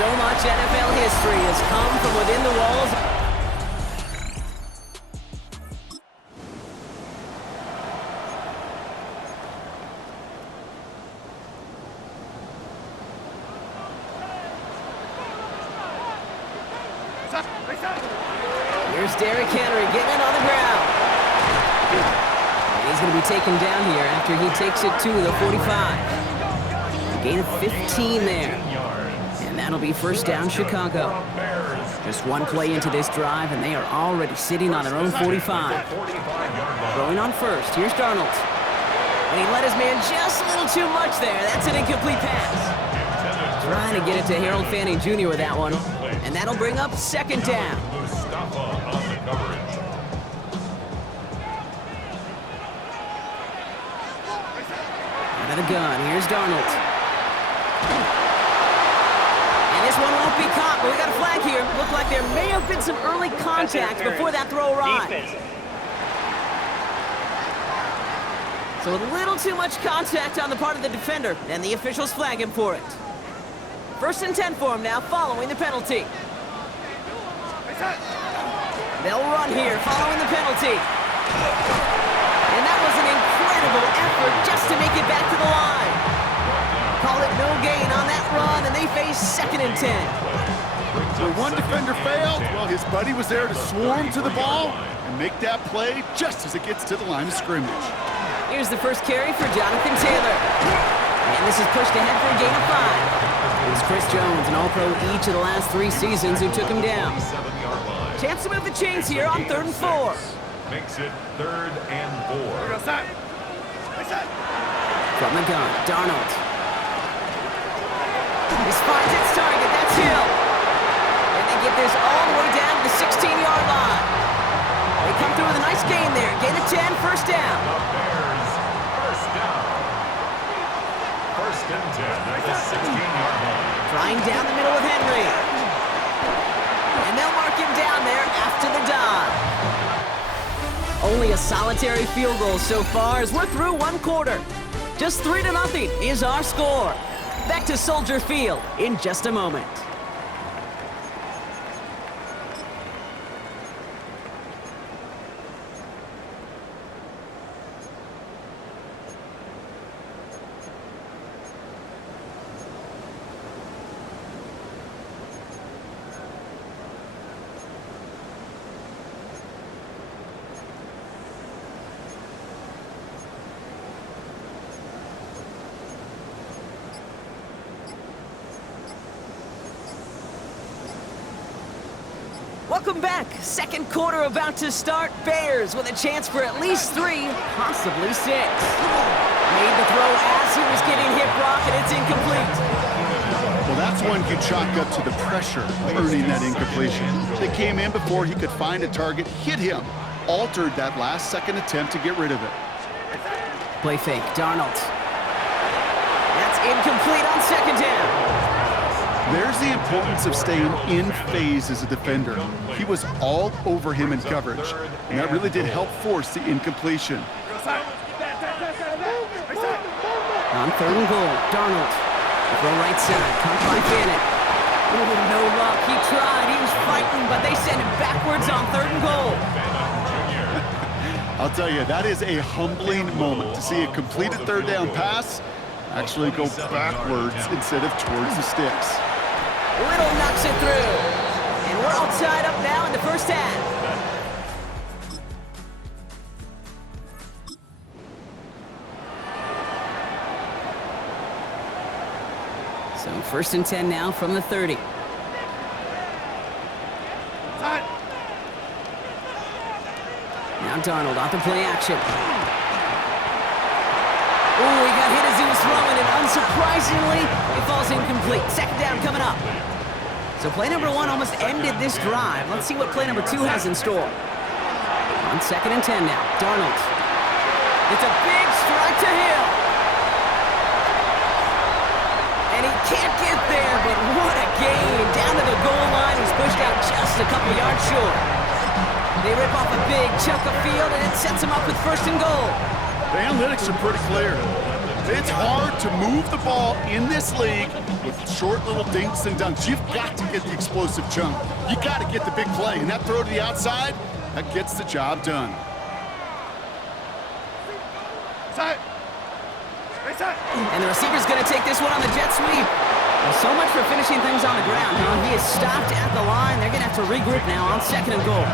So much NFL history has come from within the walls. Here's Derrick Henry getting it on the ground. And he's going to be taken down here after he takes it to the 45. A gain of 15 there. And that'll be first down Chicago. Just one play into this drive, and they are already sitting on their own 45. Throwing on first. Here's Darnold. And he let his man just a little too much there. That's an incomplete pass. Trying to get it to Harold Fanning Jr. with that one. And that'll bring up second down. Out of the gun. Here's Darnold. And this one won't be caught, but we got a flag here. Looked like there may have been some early contact before that throw arrived. So a little too much contact on the part of the defender, and the officials flag him for it. First and 10 for him now, following the penalty. They'll run here, following the penalty. And that was an incredible effort just to make it back to the line. Call it no gain on that run, and they face second and 10. Where one defender failed, well, his buddy was there to swarm to the ball and make that play just as it gets to the line of scrimmage. Here's the first carry for Jonathan Taylor. And this is pushed ahead for a gain of 5. It was Chris Jones, an All-Pro each of the last 3 seasons, who took him down. Chance to move the chains here on 3rd and 4. Makes it 3rd and 4. From the gun, Darnold. This finds its target, that's Hill. And they get this all the way down to the 16-yard line. They come through with a nice gain there. Gain of 10, first down. Bears, first down. First and 10 at the 16-yard line. Flying down the middle with Henry. And they'll mark him down there after the dive. Only a solitary field goal so far as we're through 1 quarter. Just 3-0 is our score. Back to Soldier Field in just a moment. Welcome back. Second quarter about to start. Bears with a chance for at least 3, possibly 6. Made the throw as he was getting hit, Brock, and it's incomplete. Well, that's one you chalk up to the pressure of earning that incompletion. They came in before he could find a target, hit him, altered that last-second attempt to get rid of it. Play fake, Darnold. That's incomplete on second down. There's the importance of staying in phase as a defender. He was all over him in coverage, and that really did help force the incompletion. On 3rd and goal, Darnold. Throw right side, caught by Fanning. Oh, no luck. He tried. He was fighting, but they sent him backwards on 3rd and goal. I'll tell you, that is a humbling moment to see a completed 3rd down pass actually go backwards instead of towards the sticks. Little knocks it through. And we're all tied up now in the first half. So first and 10 now from the 30. Now Darnold off the play action. Oh, he got hit as he was throwing, and unsurprisingly, it falls incomplete. Second down coming up. So play number 1 almost ended this drive. Let's see what play number 2 has in store. On 2nd and 10 now, Darnold. It's a big strike to Hill. And he can't get there, but what a gain. Down to the goal line, he's pushed out just a couple yards short. They rip off a big chunk of field, and it sets him up with 1st and goal. The analytics are pretty clear. It's hard to move the ball in this league with short little dinks and dunks. You've got to get the explosive chunk. You got to get the big play, and that throw to the outside, that gets the job done. And the receiver's going to take this one on the jet sweep. Well, so much for finishing things on the ground, huh? He is stopped at the line. They're going to have to regroup now on 2nd and goal.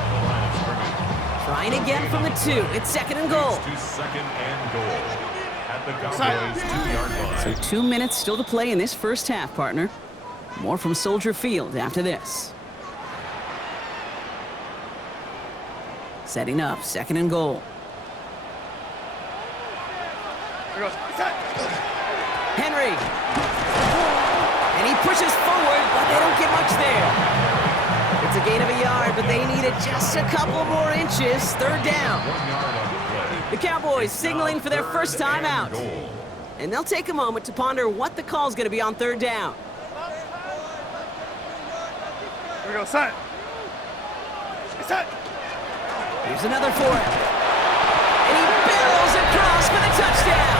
Trying again from the 2. It's 2nd and goal. Second and goal at the Cowboys 2-yard line. So 2 minutes still to play in this first half, partner. More from Soldier Field after this. Setting up, 2nd and goal. Henry. And he pushes forward, but they don't get much there. It's a gain of a yard, but they needed just a couple more inches. 3rd down. The Cowboys signaling for their first time out. And they'll take a moment to ponder what the call is going to be on 3rd down. Here we go, set. Set. Here's another for it. And he barrels across for the touchdown.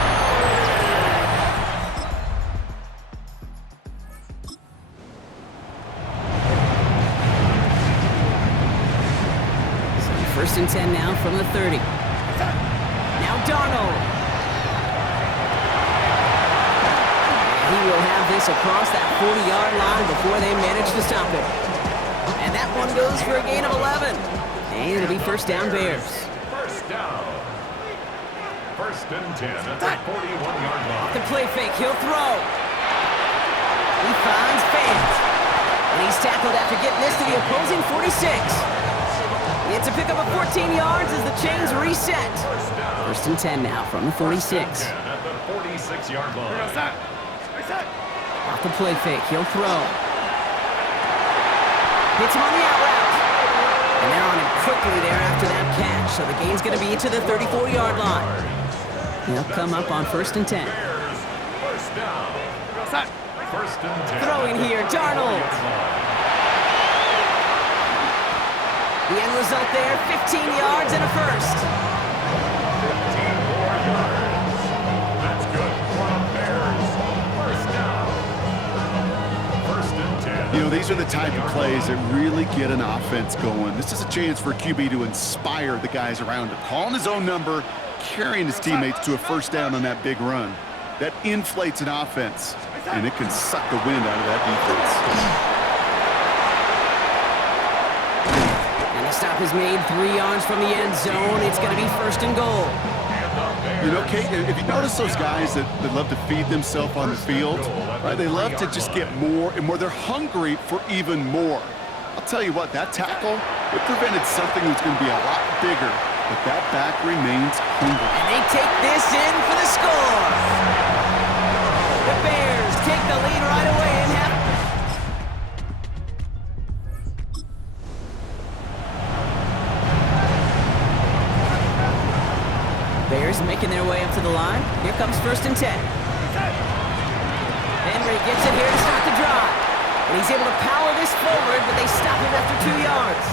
So 1st and 10 now from the 30. Now Darnold. And he will have this across that 40-yard line before they manage to stop it. And that one goes for a gain of 11. And it'll be 1st down Bears. First down. 1st and 10 at the 41-yard line. The play fake, he'll throw. He finds fans. And he's tackled after getting this to the opposing 46. It's a pickup of 14 yards as the chains reset. 1st and 10 now from the 46. At the 46-yard line. Off the play fake, he'll throw. Hits him on the out route. And they're on him quickly there after that catch. So the gain's going to be to the 34-yard line. He'll come up on 1st and 10. First down. 1st and 10. Throwing here, Darnold. The end result there, 15 yards and a first. 15 more yards. That's good for the Bears. First down. 1st and 10. You know, these are the type of plays that really get an offense going. This is a chance for QB to inspire the guys around him. Calling his own number, carrying his teammates to a 1st down on that big run. That inflates an offense, and it can suck the wind out of that defense. And the stop is made 3 yards from the end zone. It's going to be 1st and goal. You know, Kate, if you notice those guys that love to feed themselves on the field, right? They love to just get more and more. They're hungry for even more. I'll tell you what, that tackle, it prevented something that's going to be a lot bigger, but that back remains hungry. And they take this in for the score. The Bears take the lead right away and have... Bears making their way up to the line. Here comes 1st and 10. Henry gets it here to start the drive. And he's able to power this forward, but they stop him after 2 yards.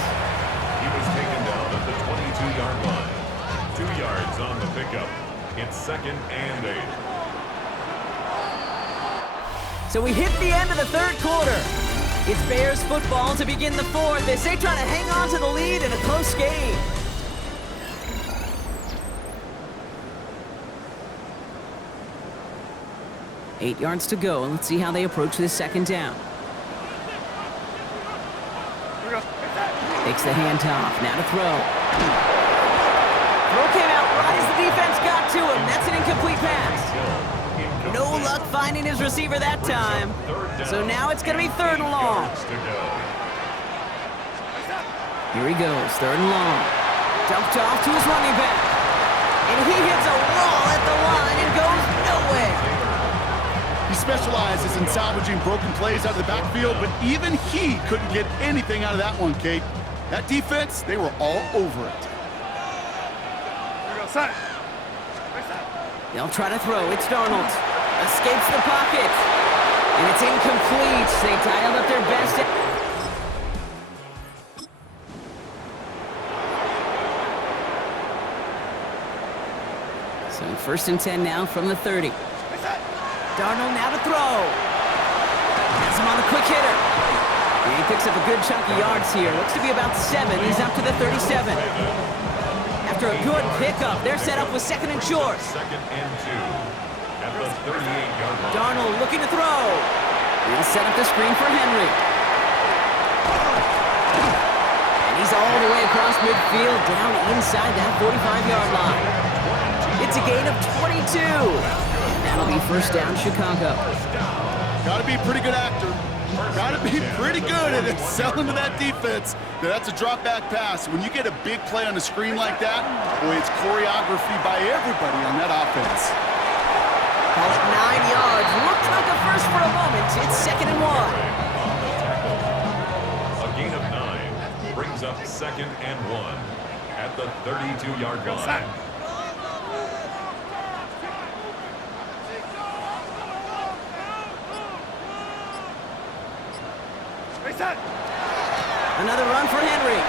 He was taken down at the 22-yard line. 2 yards on the pickup. It's 2nd and 8. So we hit the end of the 3rd quarter. It's Bears football to begin the 4th as they try to hang on to the lead in a close game. Eight yards to go. Let's see how they approach this 2nd down. Takes the handoff. Now to throw. Throw came out right as the defense got to him. That's an incomplete pass. No luck finding his receiver that time. So now it's going to be 3rd and long. Here he goes, 3rd and long. Dumped off to his running back. And he hits a wall at the line and goes nowhere. He specializes in salvaging broken plays out of the backfield, but even he couldn't get anything out of that one, Kate. That defense, they were all over it. They'll try to throw. It's Darnold. Escapes the pocket. And it's incomplete. They dialed up their best. So 1st and 10 now from the 30. Darnold now to throw. Has him on the quick hitter. And he picks up a good chunk of yards here. Looks to be about 7. He's up to the 37. After a good pickup, they're set up with 2nd and short. 2nd and 2 at the 38-yard line. Darnold looking to throw. He'll set up the screen for Henry. And he's all the way across midfield, down inside that 45-yard line. It's a gain of 22. And that'll be first down, Chicago. Got to be a pretty good actor. Got to be pretty good at selling to that defense. That's a drop-back pass. When you get a big play on the screen like that, boy, it's choreography by everybody on that offense. Call it 9 yards. Looked like a first for a moment. It's 2nd and 1. A gain of 9 brings up 2nd and 1 at the 32-yard line. Another run for Henry.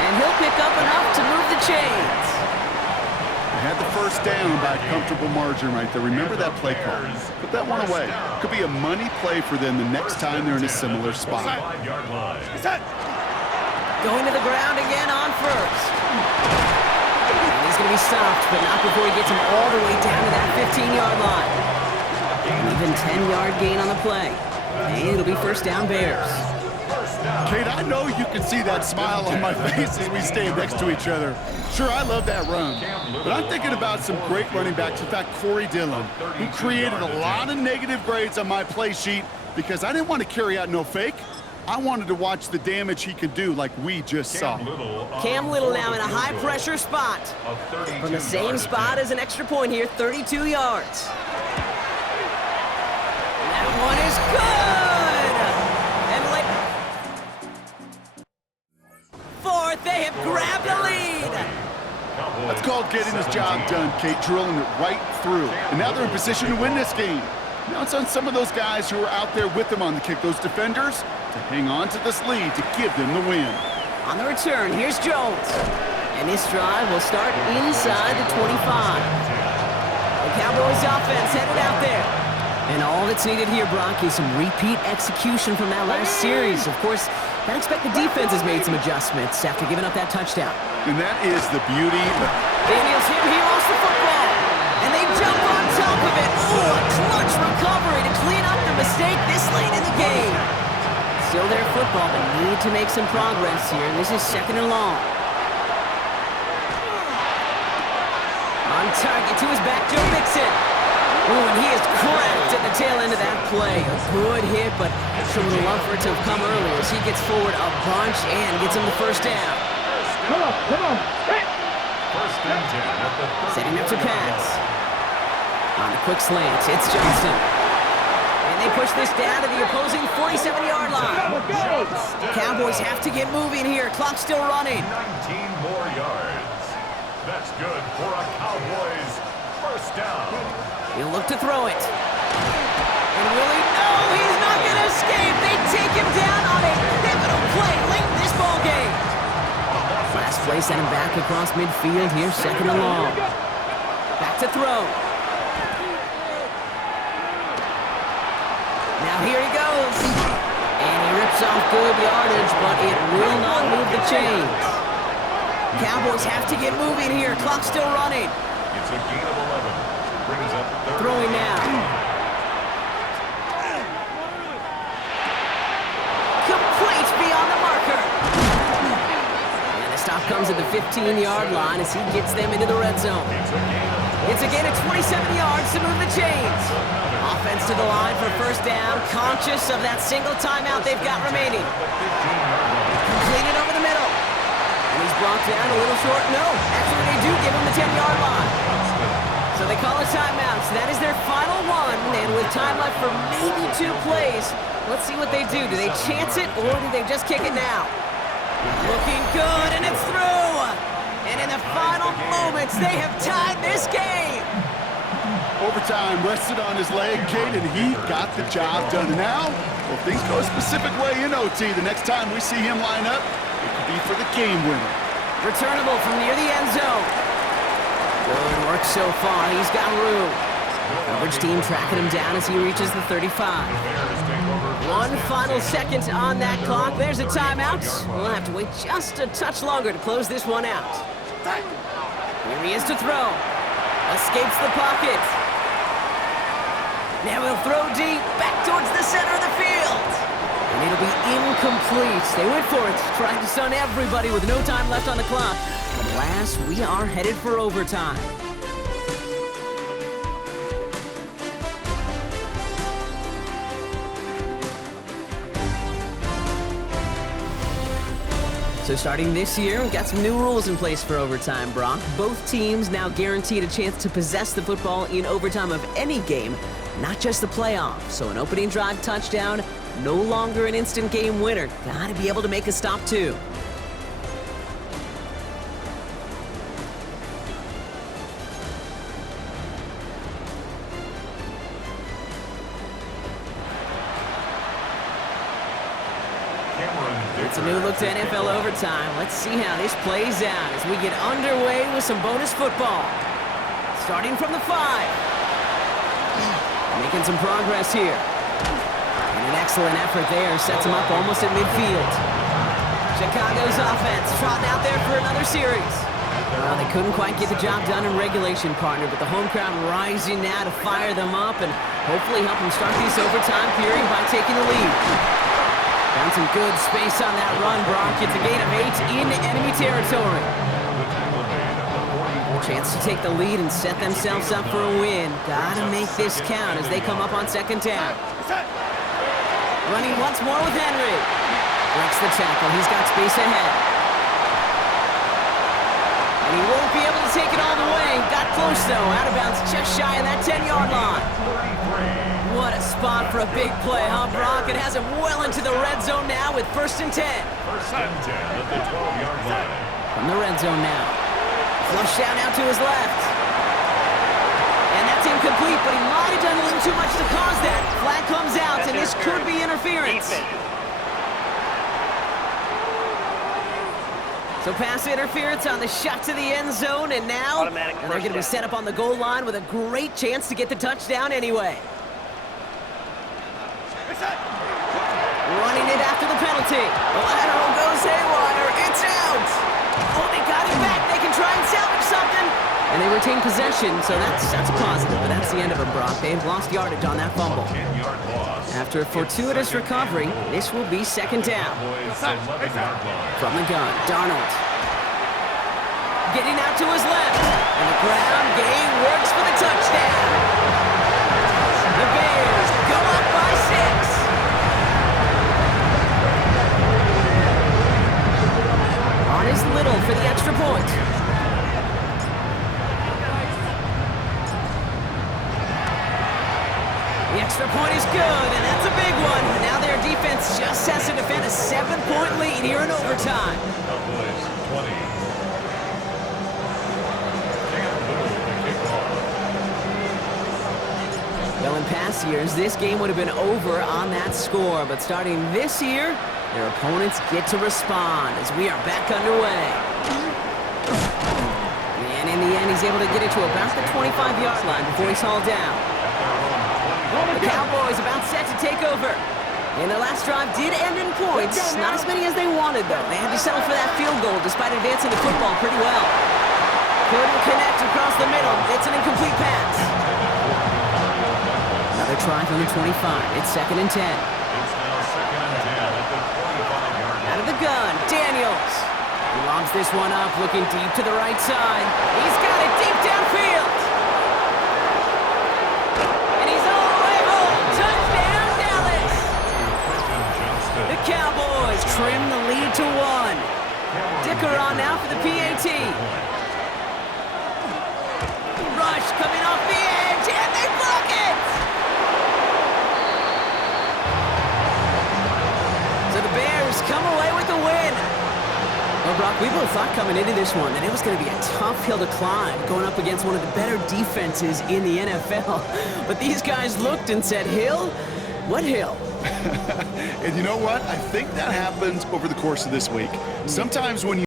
And he'll pick up enough to move the chains. They had the first down by a comfortable margin right there. Remember that play call. Put that one away. Could be a money play for them the next time they're in a similar spot. Going to the ground again on first. And he's going to be stopped, but not before he gets him all the way down to that 15-yard line. An even 10-yard gain on the play. And it'll be first down Bears. Kate, I know you can see that smile on my face as we stand next to each other. Sure, I love that run. But I'm thinking about some great running backs. In fact, Corey Dillon, who created a lot of negative grades on my play sheet because I didn't want to carry out no fake. I wanted to watch the damage he could do like we just saw. Cam Little now in a high-pressure spot. From the same spot as an extra point here, 32 yards. That one is good! And fourth, they have grabbed the lead! That's called getting his job done, Kate, drilling it right through. And now they're in position to win this game. Now it's on some of those guys who are out there with them on the kick, those defenders, to hang on to this lead to give them the win. On the return, here's Jones. And this drive will start inside the 25. The Cowboys offense headed out there. And all that's needed here, Brock, is some repeat execution from that last series. Of course, I expect the defense has made some adjustments after giving up that touchdown. And that is the beauty. Daniels him, he lost the football. And they jump on top of it. Oh, a clutch recovery to clean up the mistake this late in the game. Still their football, but need to make some progress here. And this is 2nd and long. On target to his back, Joe Mixon. Oh, and he is cracked at the tail end of that play. A good hit, but sure would love for it to have come earlier as he gets forward a bunch and gets him the first down. Come on. Hey. First and 10 at the 30. Setting up to pass. On the quick slant, it's Johnson. And they push this down to the opposing 47-yard line. Cowboys have to get moving here. Clock's still running. 19 more yards. That's good for a Cowboys first down. He'll look to throw it. And will he? No, he's not going to escape. They take him down on a pivotal play late in this ball game. Last play sent him back across midfield here, 2nd and long. Back to throw. Now here he goes. And he rips off good yardage, but it will not move the chains. Cowboys have to get moving here. Clock's still running. It's a gain of 11. Brings up Throwing now. Complete beyond the marker. And the stop comes at the 15-yard line as he gets them into the red zone. It's a gain of 27 yards to move the chains. Offense to the line for first down, conscious of that single timeout they've got remaining. Completed over the middle. And he's brought down a little short. No, actually they do give him the 10-yard line. So they call a timeout. So that is their final one. And with time left for maybe 2 plays, let's see what they do. Do they chance it or do they just kick it now? Looking good, and it's through. And in the final moments, they have tied this game. Overtime rested on his leg, Kate, and he got the job done. And now, if things go a specific way in OT, the next time we see him line up, it could be for the game winner. Returnable from near the end zone. Good work so far. He's got room. Coverage team tracking him down as he reaches the 35. One final second on that clock. There's a timeout. We'll have to wait just a touch longer to close this one out. Here he is to throw. Escapes the pocket. Now he'll throw deep, back towards the center of the field. And it'll be incomplete. They went for it, trying to stun everybody with no time left on the clock. But alas, we are headed for overtime. So starting this year, we've got some new rules in place for overtime, Brock. Both teams now guaranteed a chance to possess the football in overtime of any game, not just the playoffs. So an opening drive touchdown, no longer an instant game winner. Gotta be able to make a stop too. It's a new look to NFL overtime. Let's see how this plays out as we get underway with some bonus football. Starting from the 5. Making some progress here. And an excellent effort there sets him up almost at midfield. Chicago's offense trotting out there for another series. Well, they couldn't quite get the job done in regulation, partner, but the home crowd rising now to fire them up and hopefully help them start this overtime period by taking the lead. Found some good space on that run, Brock. It's a gain of 8 in enemy territory. Chance to take the lead and set themselves up for a win. Gotta make this count as they come up on second down. Running once more with Henry. Breaks the tackle. He's got space ahead. And he won't be able to take it all the way. Got close, though. Out of bounds just shy of that 10-yard line. What a spot for a big play, huh, Brock? It has him well into the red zone now with 1st and 10. 1st and 10 at the 12-yard line. From the red zone now. Flush down out to his left. And that's incomplete, but he might have done a little too much to cause that. Flag comes out, and this could be interference. So pass interference on the shot to the end zone, and now they're going to be set up on the goal line with a great chance to get the touchdown anyway. Running it after the penalty. The lateral goes haywire. It's out. Oh, they got it back. They can try and salvage something. And they retain possession, so that's a positive. But that's the end of it, Brock. They've lost yardage on that fumble. After a fortuitous recovery, this will be second down. From the gun, Darnold. Getting out to his left. And the ground game works for the touchdown. The Bears go up by 6. On is Little for the extra point. The extra point is good, and that's a big one. Now their defense just has to defend a 7-point lead here in overtime. Cowboys 20. Well, in past years, this game would have been over on that score, but starting this year, their opponents get to respond as we are back underway. And in the end, he's able to get it to about the 25-yard line before he's hauled down. The Cowboys about set to take over. And their last drive did end in points. Not as many as they wanted, though. They had to settle for that field goal despite advancing the football pretty well. Couldn't connect across the middle. It's an incomplete pass. Another try from the 25. It's 2nd and 10. It's now 2nd and 10 at the 25-yard line. Out of the gun, Daniels. He lobs this one up, looking deep to the right side. He's got it deep downfield. And he's all the way home. Touchdown, Dallas. The Cowboys trim the lead to 1. Dicker on now for the PAT. Rush coming off the edge, and they block it. So the Bears come away with the win. Well, Brock, we both thought coming into this one that it was going to be a tough hill to climb, going up against one of the better defenses in the NFL. But these guys looked and said, hill? What hill? And you know what? I think that happens over the course of this week. Sometimes when you